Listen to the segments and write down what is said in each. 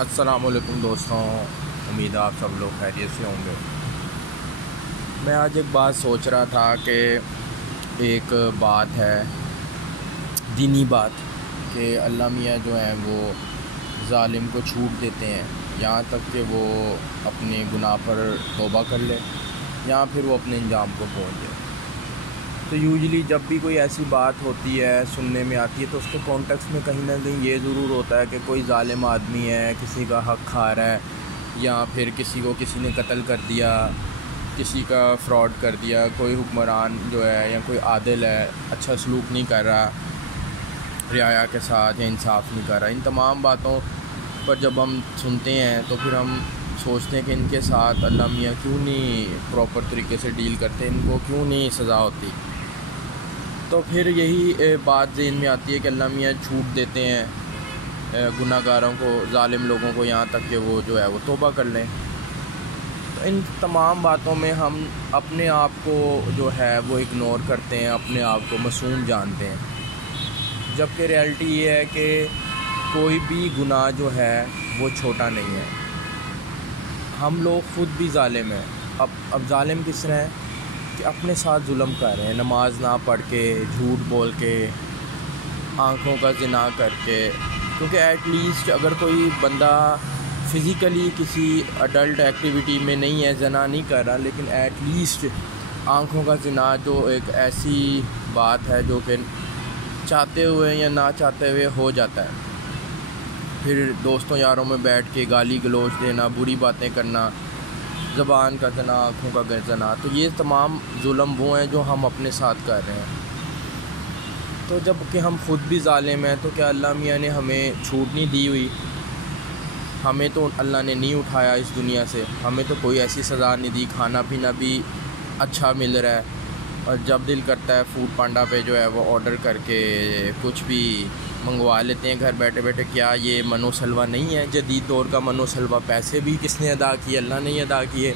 अस्सलामुअलैकुम दोस्तों, उम्मीद है आप सब लोग खैरियत से होंगे। मैं आज एक बात सोच रहा था कि एक बात है दीनी बात कि अल्लाह मियाँ जो हैं वो ज़ालिम को छूट देते हैं यहाँ तक कि वो अपने गुनाह पर तौबा कर ले या फिर वो अपने अंजाम को पहुँच जाए। तो यूजुअली जब भी कोई ऐसी बात होती है सुनने में आती है तो उसके कॉन्टेक्स्ट में कहीं ना कहीं ये ज़रूर होता है कि कोई ज़ालिम आदमी है, किसी का हक़ खा रहा है, या फिर किसी को किसी ने कत्ल कर दिया, किसी का फ्रॉड कर दिया, कोई हुक्मरान जो है या कोई आदिल है अच्छा सलूक नहीं कर रहा रियाया के साथ या इंसाफ नहीं कर रहा। इन तमाम बातों पर जब हम सुनते हैं तो फिर हम सोचते हैं कि इनके साथ अल्लाह मियाँ क्यों नहीं प्रॉपर तरीके से डील करते, इनको क्यों नहीं सज़ा होती। तो फिर यही बात ज़हन में आती है कि अल्लाह मियाँ छूट देते हैं गुनाहगारों को, ज़ालिम लोगों को, यहाँ तक कि वो जो है वो तौबा कर लें। तो इन तमाम बातों में हम अपने आप को जो है वो इग्नोर करते हैं, अपने आप को मासूम जानते हैं, जबकि रियलिटी ये है कि कोई भी गुनाह जो है वो छोटा नहीं है। हम लोग ख़ुद भी ज़ालिम हैं। अब ज़ालिम किस तरह है कि अपने साथ जुल्म कर रहे हैं, नमाज ना पढ़ के, झूठ बोल के, आँखों का ज़िना करके। क्योंकि एटलीस्ट अगर कोई बंदा फ़िज़िकली किसी अडल्ट एक्टिविटी में नहीं है, ज़िना नहीं कर रहा, लेकिन एटलीस्ट आँखों का ज़िना जो एक ऐसी बात है जो कि चाहते हुए या ना चाहते हुए हो जाता है। फिर दोस्तों यारों में बैठ के गाली गलौज देना, बुरी बातें करना, ज़बान का ज़ना, आँखों का ज़ना, तो ये तमाम जुल्म वो हैं जो हम अपने साथ कर रहे हैं। तो जब कि हम ख़ुद भी ज़ालिम हैं तो क्या अल्लाह मियाँ ने हमें छूट नहीं दी हुई? हमें तो अल्लाह ने नहीं उठाया इस दुनिया से, हमें तो कोई ऐसी सज़ा नहीं दी, खाना पीना भी अच्छा मिल रहा है, और जब दिल करता है फूड पांडा पे जो है वो ऑर्डर करके कुछ भी मंगवा लेते हैं घर बैठे बैठे। क्या ये मनोसलवा नहीं है? जदीद दौर का मनोसलवा। पैसे भी किसने अदा किए? अल्लाह ने ही अदा किए,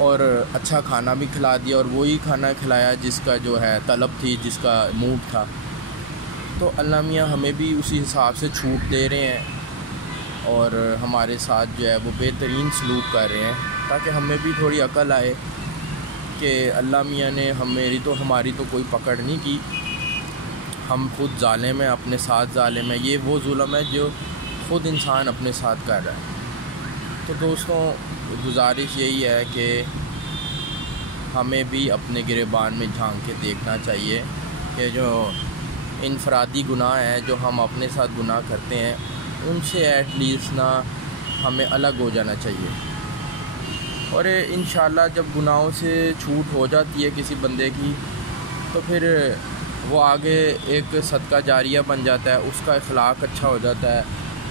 और अच्छा खाना भी खिला दिया, और वही खाना खिलाया जिसका जो है तलब थी, जिसका मूड था। तो अल्लाह मियाँ हमें भी उसी हिसाब से छूट दे रहे हैं और हमारे साथ जो है वो बेहतरीन सलूक कर रहे हैं, ताकि हमें भी थोड़ी अकल आए कि अल्लाह मियाँ ने हमारी तो कोई पकड़ नहीं की, हम खुद ज़ालिम हैं, अपने साथ ज़ालिम हैं। ये वो जुल्म है जो ख़ुद इंसान अपने साथ कर रहा है। तो दोस्तों गुजारिश यही है कि हमें भी अपने गिरेबान में झांक के देखना चाहिए कि जो इनफरादी गुनाह हैं जो हम अपने साथ गुनाह करते हैं, उनसे एटलीस्ट ना हमें अलग हो जाना चाहिए। और इंशाल्लाह जब गुनाहों से छूट हो जाती है किसी बंदे की, तो फिर वो आगे एक सदका जारिया बन जाता है, उसका अखलाक अच्छा हो जाता है,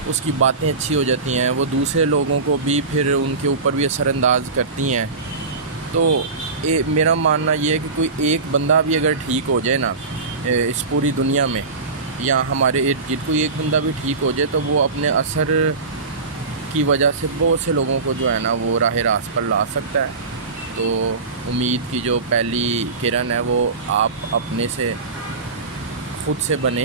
उसकी बातें अच्छी हो जाती हैं, वो दूसरे लोगों को भी फिर उनके ऊपर भी असरअंदाज करती हैं। तो मेरा मानना ये है कि कोई एक बंदा भी अगर ठीक हो जाए ना इस पूरी दुनिया में, या हमारे इर्द गिर्द कोई एक बंदा भी ठीक हो जाए, तो वो अपने असर की वजह से बहुत से लोगों को जो है ना वो राह रास्त पर ला सकता है। तो उम्मीद की जो पहली किरण है वो आप अपने से ख़ुद से बने,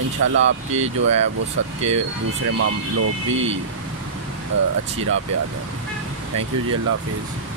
इंशाल्लाह आपकी जो है वो सदके दूसरे लोग भी अच्छी राह पे आ जाएं। थैंक यू जी, अल्लाह हाफिज़।